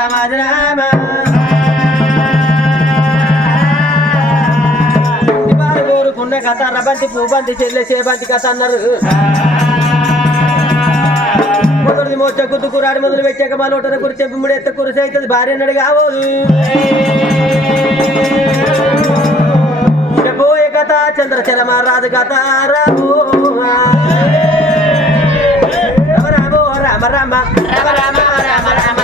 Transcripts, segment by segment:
రామ కోరుకున్న కథ రబంతి పూబంతి చెల్లె చేబంతి కథ అన్నారు మొదటి మోచ కురాడు మొదలు పెట్టాక మా నోటన కురి చెప్పి ముడెత్త కురిసి అవుతుంది భార్య అన్నాడు కావోదు పోయే కథ చంద్రచరమ రాదు కథ రాము రామ రామ రామ రామ రామ రామ రామ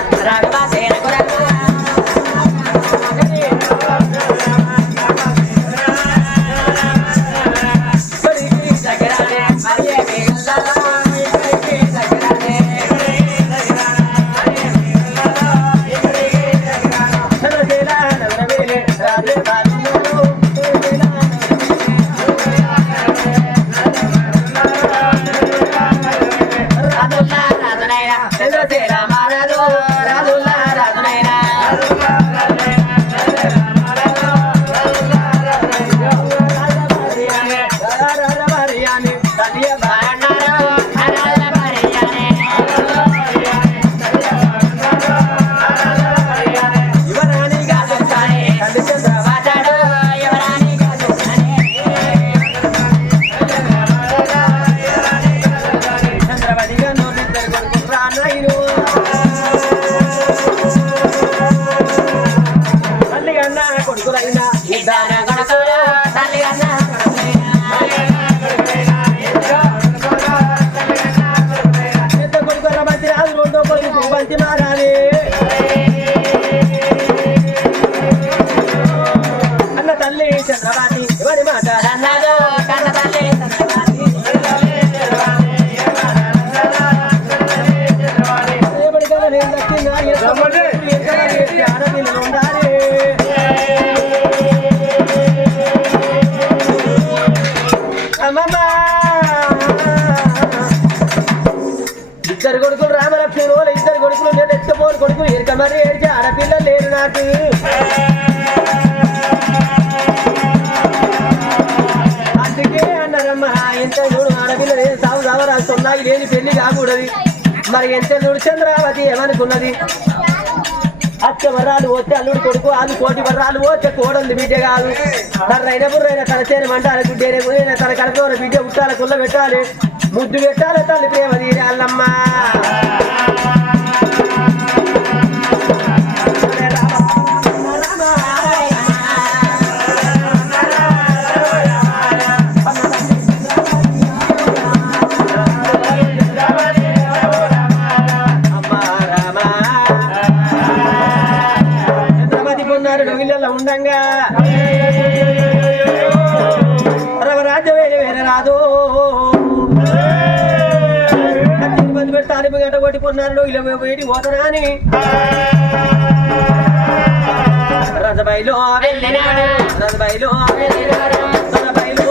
అన్న తల్లి చంద్రబాతి ఎవరి మాట కన్న తల్లి ఇద్దరు కొడుకులు రామలక్ష్మి రోజు ఇద్దరు కొడుకులు నేను ఎత్తుకోని కొడుకులు ఎరక మరి ఏడిచి ఆడపిల్లలు లేరు నాకు అందుకే అన్నారమ్మా ఎంత చూడు ఆడపిల్లలు ఏం సాగు సావరా సున్నాయి లేని పెళ్లి కాకూడదు మరి ఎంత చూడు చంద్రావతి ఏమనుకున్నది అచ్చ వరాలు పోతే అల్లుడు కొడుకు వాళ్ళు కోటి వరాలు పోతే కోడలు బిడ్డ కాదు తనైన బుర్రైన తన చేను మంటాల బిడ్డనే పోయిన తన కడుపులో బిడ్డ ఉట్టాల కుల్ల పెట్టాలి ముద్దు పెట్టాలి తల్లి ప్రేమ తీరాలమ్మా ఇళ్ళలో ఉండంగా రవరాజ్య వేరే వేరే రాదు తిరుపతి పెట్టాలి గంట కొట్టిపోన్నాడు ఇలా వేడి పోతనా అని రజబైలో వెళ్ళినాడు రజబైలో వెళ్ళినాడు రజబైలో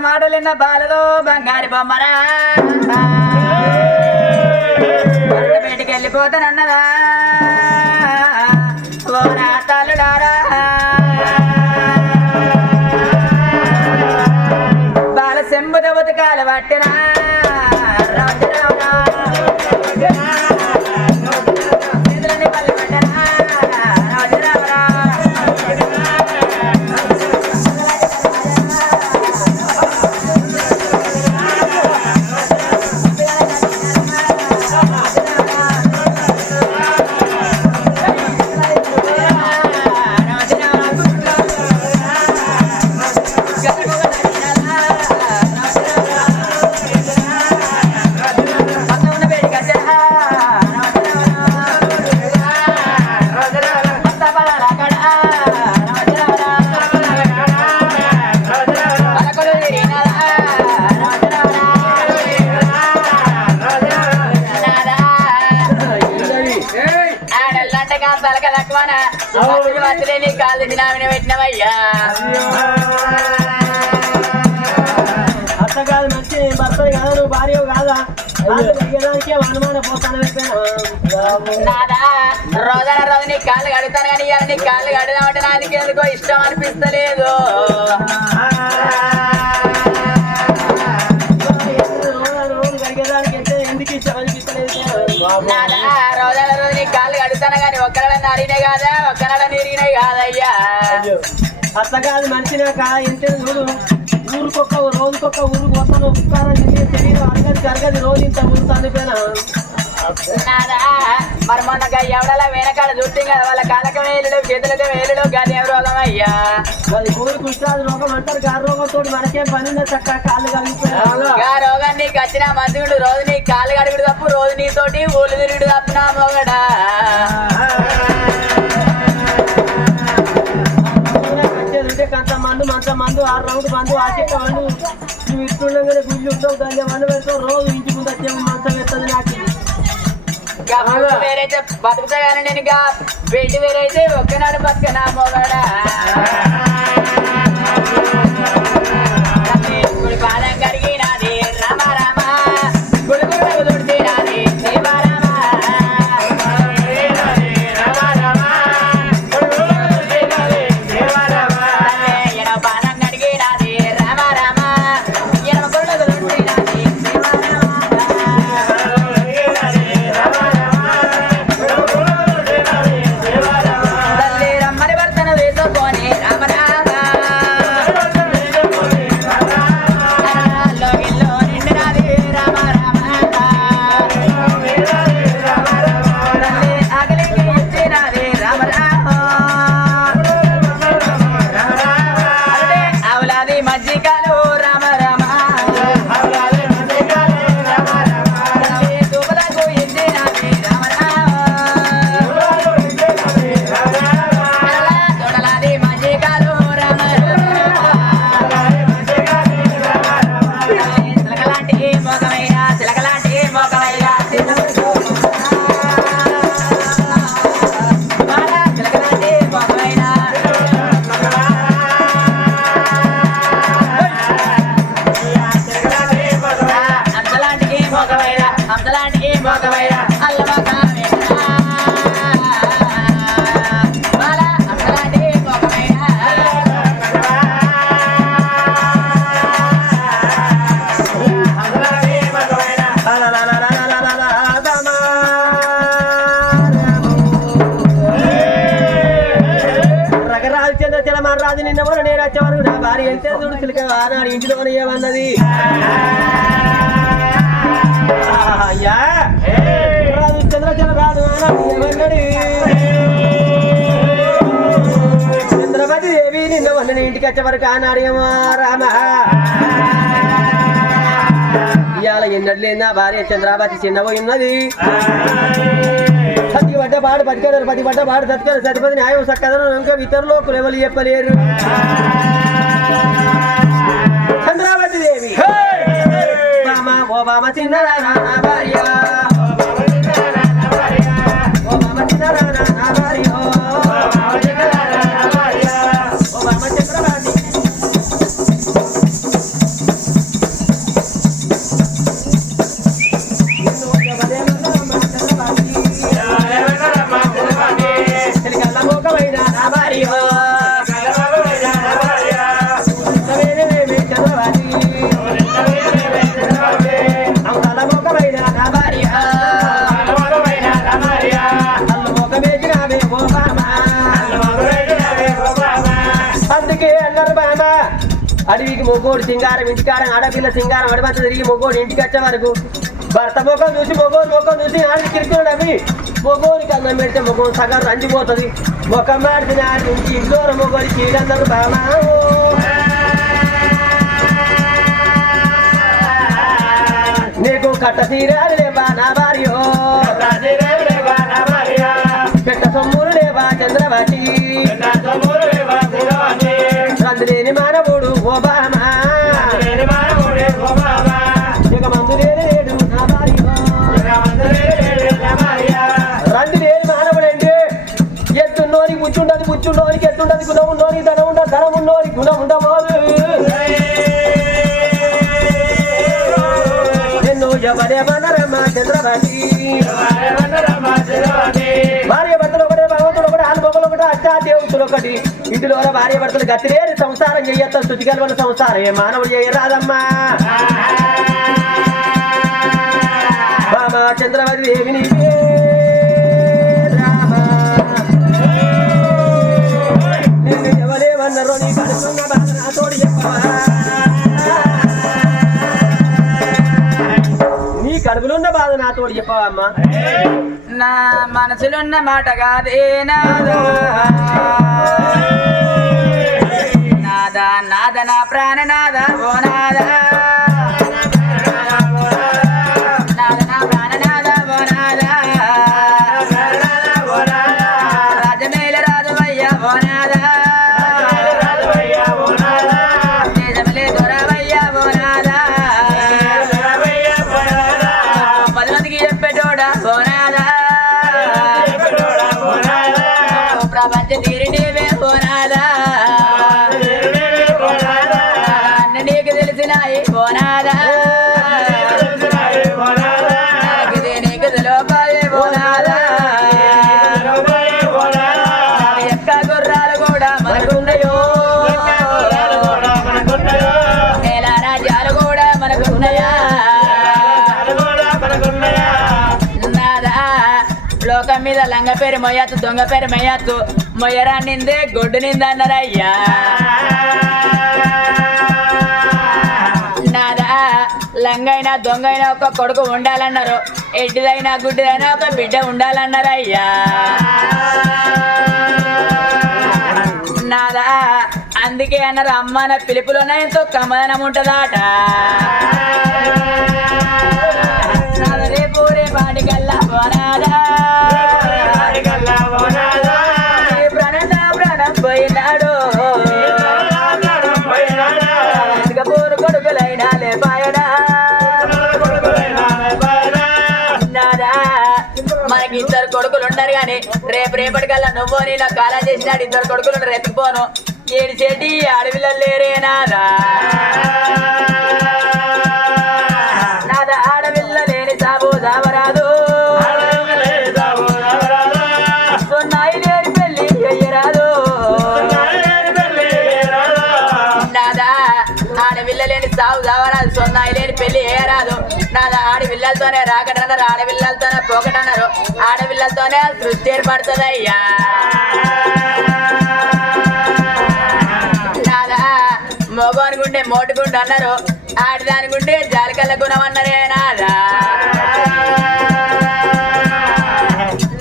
మాటలిన్న బాలలో బంగారు బొమ్మరా బయటికి వెళ్ళిపోతానన్నదా ఓ నా తల్లులారా బాల సెంబుద ఉతకాల పట్టినా అత్త కాదు మంచి భర్తని కాదా నువ్వు భార్య కాదా అయ్యడానికి అనుమానం పోతాను నాదా రోజన రోజు నీ కాళ్ళు కడుగుతాను కానీ ఇవాళ నీ కాళ్ళు కడదామంటే నాకు ఎందుకో ఇష్టం అనిపిస్తలేదు ఎందుకు ఇష్టం అనిపిస్తలేదు నాదా రోజన రోజు నీ కాళ్ళు కడుగుతాను కానీ ఒక్కనాడని అరిగినాయి కాదా ఒక్కనాడని ఇరిగినాయి కాదయ్యా అత్త కాదు మనిషినాక ఎంత చూడు ఊరికొక్క రోజుకొక్క ఊరికి పోతాను ఉపకారం తెలియదు అరగది రోజు ఇంత ఊరు చనిపోయినా మరి మొన్న ఎవడలా వెనకాల చూస్తే కదా వాళ్ళ కాళ్ళకి వేలుడు చేతులకి వేలుడు గాలి ఏ రోగం అయ్యా అది ఊరికి కుష్టాది రోగం అంటారు గా రోగంతో మనకేం పని చక్క కాళ్ళు కలిగిపోయా రోగాన్ని నీకు వచ్చిన మందుడు రోజు నీ కాళ్ళు కడుగుడు తప్పు రోజు నీతోటి ఊళ్ళు తిరుగుడు తప్పు నా మొగడా కంత మందు 6 రౌండ్ మందు ఆ చెక్క మందు నువ్వు ఇస్తుండగానే గుళ్ళు ఉంటావు దాన్ని మందు పెడతావు రోజు ఇంటి ముందు వచ్చే మంచం వేస్తుంది నాకు వేరైతే బతుకుతా కానీ నేను ఇక బయట వేరైతే ఒక్కనాడు బతుకనా మొగడా పాదం కడిగినది రామ రామ గుడుగు దొడితేరాది శివరామ రాజు నిన్న కూడా నేను వచ్చేవారు నా భార్య ఎంత చూడు నాడు ఇంటిలోనే ఏమన్నది అయ్యా రాజు చంద్రచల రాదు ఏమన్నాడు చంద్రమతి దేవి నిన్న వల్ల ఇంటికి వచ్చేవరకు ఆనాడు ఏమో రామ ఇవాళ ఎన్నట్లేదు నా భార్య చంద్రావతి చిన్నపోయిన్నది పది పడ్డ పాడు పట్టుకోలేరు 10 పడ్డ పాడు తట్టుకోరు సరిపది న్యాయం సక్కదనం ఇంకా ఇతరులకు ఎవరు చెప్పలేరు చంద్రావతి దేవి బామ ఓ బామ చిన్నరా నా భార్య ఓ బామ చిన్నరా నా భార్య ఓ బామ చంద్రవాణి అడవికి మొగోడు సింగారం ఇంటికారం ఆడపిల్ల సింగారం అడవంత తిరిగి మొగోడు ఇంటికి వచ్చే వరకు భర్త ముఖం చూసి మొగోడు చూసి ఆడికి కిరికిడు అవి మొగోడికి అన్నం పెడితే మొగోడు సగం రంజిపోతుంది ముఖం మాడితే ఆడి నుంచి ఇంట్లో మొగోడి చీడందరు బామా నీకు కట్ట తీరాలు లేవా నా భార్య పెట్ట సొమ్ములు లేవా చంద్రవతి రందులేని మానవుడు ఓబామా ఇక మందు లేడు నా భార్య రందులేని మానవుడు అంటే ఎత్తున్నోనికి ముచ్చుండదు ముచ్చుండోనికి ఎత్తుండదు గుణం ఉన్నోనికి ధనం ఉండదు ధనం ఉన్నోనికి గుణ ఉండబోదు నిన్ను ఎవరేమన్నారమ్మా చంద్రబాబు భార్య భర్తలు ఒకటే భగవంతుడు ఒకటి ఆలుబొమ్మలు ఒకటి అక్కా దేవుతులు ఒకటి ఇంటిలో భార్య భర్తలు గతిరేని సంసారం చెయ్యత్త శుచికల్వన సంసారం ఏ మానవుడు చేయరాదమ్మా బామా చంద్రవతి దేవిని రామా నిన్ను ఎవరేమన్నారో నీ కడుపున్న బాధ నాతోడు చెప్పవా నీ కడుపులున్న బాధ నాతోడు చెప్పవా అమ్మా నా మనసులున్న మాట కాదే నాదా నాదా నాద నా ప్రాణనాద ఓ నాదా నాద నా ప్రాణనాద ఓ నాదా రాజమేల రాజవయ్య ఓ నాదా దేశమలే దొరవయ్య ఓ నాదా 10 మందికి చెప్పేటోడా ఓ నాదా ప్రపంచ తీరినేవే ఓ నాదా నీకు తెలిసినాయి ఓ నాదా నీకు తెలియపాయే ఓ నాదా ఎక్క గుర్రాలు కూడా మనకున్నాయో నేల రాజ్యాలు కూడా మనకున్నాయా నాదా లోకం మీద లంగ పేరు మొయ్యత్తు దొంగ పేరు మెయ్యత్తు మొయ్యరా నిందే గొడ్డు నిందన్నారయ్యా నాదా లంగైనా దొంగైనా ఒక కొడుకు ఉండాలన్నారు ఎడ్డిదైనా గుడ్డిదైనా ఒక బిడ్డ ఉండాలన్నారయ్యా నాదా అందుకే అన్నారు అమ్మ నా పిలుపులోనే ఎంతో కమదనం ఉంటుందట నాద రేపు రే పాటికల్లా పోనాదా ప్రాణం పోయినాడు పోరు కొడుకులైనా లేపాయడా నాదా మనకి 2 కొడుకులు ఉండరు గాని రేపటికల్లా నువ్వు నేను కాలం చేసినాడు 2 కొడుకులు ఎత్తుకుపోను ఏడు చెడ్డి అడవిలో లేరే నాదా నాదా ఆడవిల్ల లేని సాబు దావరాదు సొన్నాయి లేని పెళ్లి అయ్యరాదు నాదా ఆడవిల్ల లేని సాగు దావరాదు సొన్నాయి లేని పెళ్లి ఏరాదు నాదా ఆడవిల్లలతోనే రాకటన్నారు ఆడవిల్లలతోనే పోకటన్నారు ఆడవిల్లలతోనే సృష్టి ఏర్పడుతుందయ్యా నాదా మోగోనుకుంటే మోటుకుంటూ అన్నారు ఆడదానికుంటే జాలికల్ల గుణం అన్నారే నాదా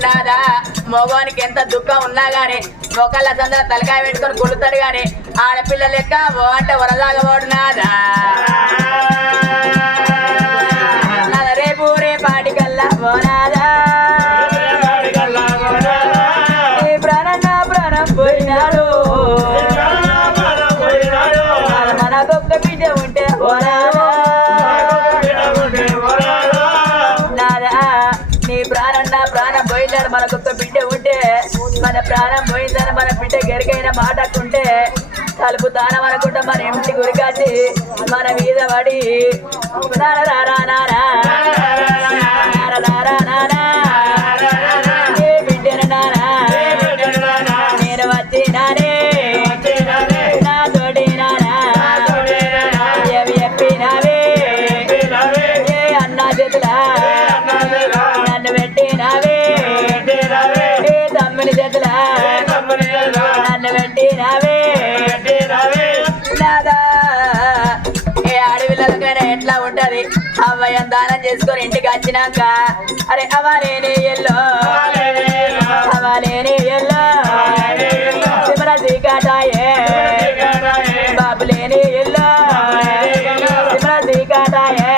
నాదా మగవానికి ఎంత దుఃఖం ఉన్నా గాని మొక్కల సందర తలకాయ పెట్టుకొని కొడుతాడు గాని ఆడపిల్ల లెక్క ఓ అంటే వరదాగబోడు నాదా నాదా రేపు రే పాటికల్లా ఓ నాదా ప్రాణం పోయినాడు మనకొక్క బిడ్డ ఉంటే ఓ నాదా నీ ప్రాణం పోయిందని మనకొక్క బిడ్డ ఉంటే మన ప్రాణం పోయిందని మన బిడ్డ గరికైన మాటకుంటే తలుపు తానం అనుకుంటా మన ఇంటి గురికాచి మన మీద పడి ఏ బిడ్డను నానా నేను వచ్చినానే నా తోడి నానా ఏమి చెప్పినావే ఏ అన్నా చేతులా నన్ను పెట్టినావే ఏ తమ్ముని చేతులా నన్ను పెట్టినావే నాదా ఏ ఆడపిల్లలకైనా ఎట్లా ఉంటది అవ్వయం దానం చేసుకొని ఇంటికి వచ్చినాక అరే అవ్వలేని ఎల్లో అవ్వలేని ఎల్లో సిమర సీకాటాయే బాబులేని ఎల్లో సిమర సీకాటాయే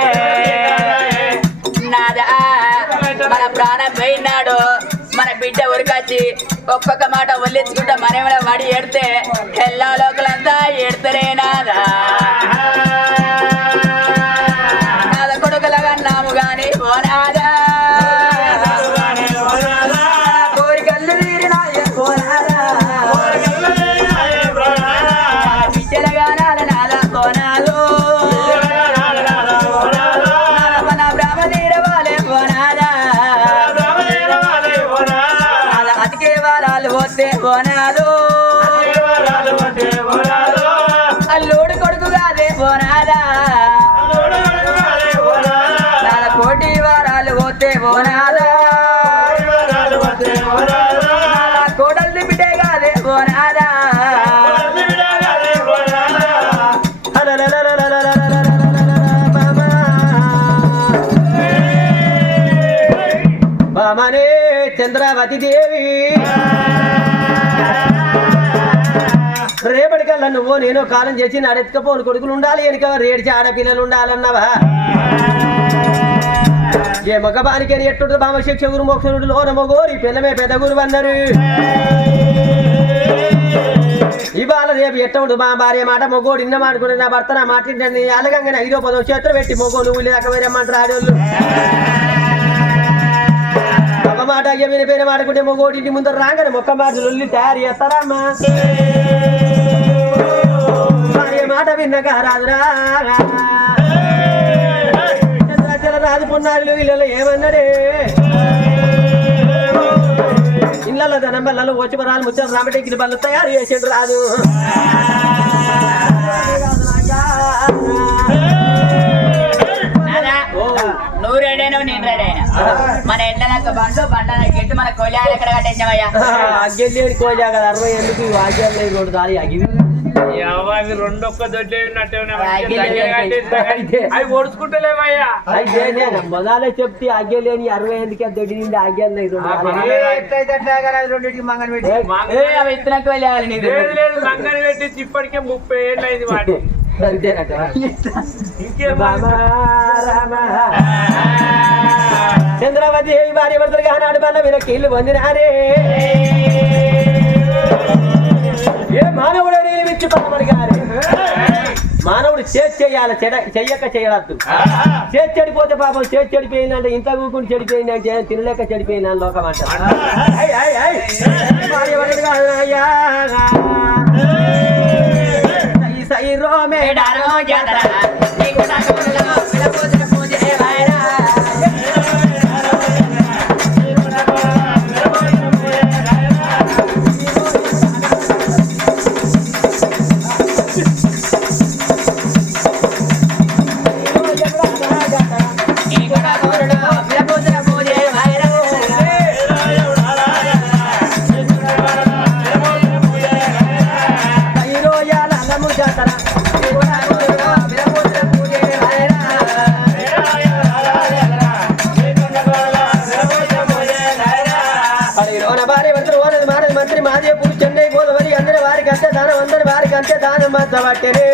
నాదా మన ప్రాణం పోయినాడు మన బిడ్డ ఉరికొచ్చి ఒక్కొక్క మాట వల్లించుకుంటా మనమేమైనా వాడి ఏడితే ఎల్లా లోకలంతా ఏడతారే నాదా నాద కొడుకులగా నాము గాని ఓ నాదా కోరికల్లు తీరినాయ ఓ నాదా బిడ్డ ఓనాదా నాద కోటి వారాలు పోతే ఓనాదా కోడల్ని బిడ్డే కాదే ఓనాదా బామనే చంద్రావతి దేవి రేపటికల్లా నువ్వు నేను కాలం చేసి నడెత్తుకపోను కొడుకులు ఉండాలి వెనుక రేడిచి ఆడపిల్లలు ఉండాలన్నావా ఏ మగబానికి అని ఎట్టు బామ శిక్షకుడు మోక్షరుడు లోన మొగోరి పిల్లమే పెద్ద గురువు అన్నారు ఇవాళ రేపు ఎట్టవుడు మా భార్య మాట మొగోడు ఇన్న మాడుకుని నా భర్త నా మాట్లాడి అలగంగానే 5వ 10వ చేతులు పెట్టి మొగో నువ్వు దాకా వేరమ్మంటారు ఆడోళ్ళు ఒక మాట విని పేరు మాడుకుంటే మొగోడు ఇంటి ముందర రాగానే మొక్క మాట లొల్లి తయారు చేస్తారమ్మా భార్య మాట విన్నాక రాదురా రాదు పొన్నాళ్ళు ఇళ్ళలో ఏమన్నాడే ఇళ్ళలో ధనం బల్లలు వచ్చి బరాలు ముచ్చలు రామటెక్కిన బల్ల తయారు చేసేడు రాదు నువ్వు రెడేనో నేను రెడేనా మన ఎండలకు బండు బండ గెట్టు మన కోలాలు ఎక్కడ కట్టేసామయ్యా అగ్గెళ్ళేది కోజా కదా 60 ఎందుకు వాద్యాలు 2 దారి అగివి రెండొక్క అవి ఓడుచుకుంటలేమయ్యా అయితే నేను మొదలే చెప్తే అగ్గలేని 60 ఎందుకే దొడ్డి నిండి అగ్గలు ఇత్తనకు వెళ్ళాలి లేదు మంగని పెట్టి ఇప్పటికే 30 ఏళ్ళు అయింది వాటి అంతేనట చంద్రవతి భార్య భర్తలుగా నాడు బల్ల మీద కీళ్ళు పొందినారే ఏ మానవుడు నిలిచి పడమడిగారు మానవుడు చేయాలి చెయ్యక చేయడద్దు చెడిపోతే పాపం చెడిపోయిందంటే ఇంత కూకుని చెడిపోయిందంటే తినలేక చెడిపోయిందని లోకం అంటారు భార్య భర్తలుగా రోమే మంత్రి మాదేపూర్ చెన్నై గోదావరి అందరి వారికి అంతే దానం మచ్చబట్టనే